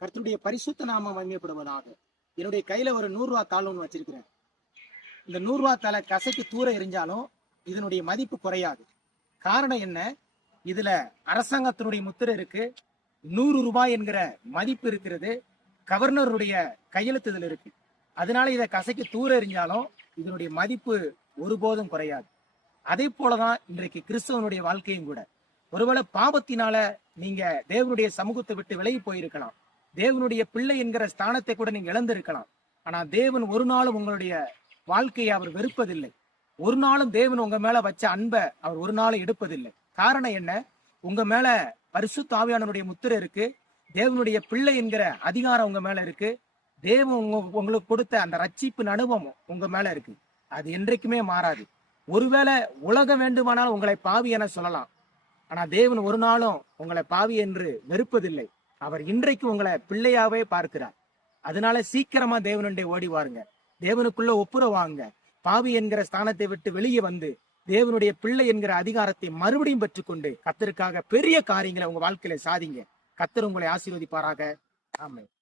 கர்த்தருடைய பரிசுத்த நாமம் மகிமைப்படுவதாக. என்னுடைய கையில ஒரு 100 ரூபா தாள் ஒன்று வச்சிருக்கிறேன். இந்த 100 ரூபா தாளை கசைக்கு தூர எரிஞ்சாலும் இதனுடைய மதிப்பு குறையாது. காரணம் என்ன? இதுல அரசாங்கத்தினுடைய முத்திரை இருக்கு, 100 ரூபாய் என்கிற மதிப்பு இருக்கிறது, கவர்னருடைய கையெழுத்து இதுல இருக்கு. அதனால இதை கசைக்கு தூர எரிஞ்சாலும் இதனுடைய மதிப்பு ஒருபோதும் குறையாது. அதே போலதான் இன்றைக்கு கிறிஸ்தவனுடைய வாழ்க்கையும் கூட. ஒருவேளை பாவத்தினால நீங்க தேவனுடைய சமூகத்தை விட்டு விலகி போயிருக்கலாம், தேவனுடைய பிள்ளை என்கிற ஸ்தானத்தை கூட நீங்க இழந்திருக்கலாம். ஆனா தேவன் ஒரு நாளும் உங்களுடைய வாழ்க்கையை அவர் வெறுப்பதில்லை. ஒரு நாளும் தேவன் உங்க மேல வச்ச அன்பை அவர் ஒரு நாளும் எடுப்பதில்லை. காரணம் என்ன? உங்க மேல பரிசுத்த ஆவியானவருடைய முத்திரை இருக்கு, தேவனுடைய பிள்ளை என்கிற அதிகாரம் உங்க மேல இருக்கு, தேவன் உங்களுக்கு கொடுத்த அந்த ரட்சிப்பின் அனுபவம் உங்க மேல இருக்கு. அது என்றைக்குமே மாறாது. ஒருவேளை உலகம் வேண்டுமானால் உங்களை பாவி என சொல்லலாம், ஆனா தேவன் ஒரு நாளும் உங்களை பாவி என்று வெறுப்பதில்லை. அவர் இன்றைக்கு உங்களை பிள்ளையாவே பார்க்கிறார். அதனால சீக்கிரமா தேவனுடைய ஓடி வாருங்க, தேவனுக்குள்ள ஒப்புரவாங்க. பாவி என்கிற ஸ்தானத்தை விட்டு வெளியே வந்து தேவனுடைய பிள்ளை என்கிற அதிகாரத்தை மறுபடியும் பெற்றுக்கொண்டு கர்த்தருக்காக பெரிய காரியங்களை உங்க வாழ்க்கையில சாதிங்க. கர்த்தர் உங்களை ஆசீர்வதிப்பாராக. ஆமென்.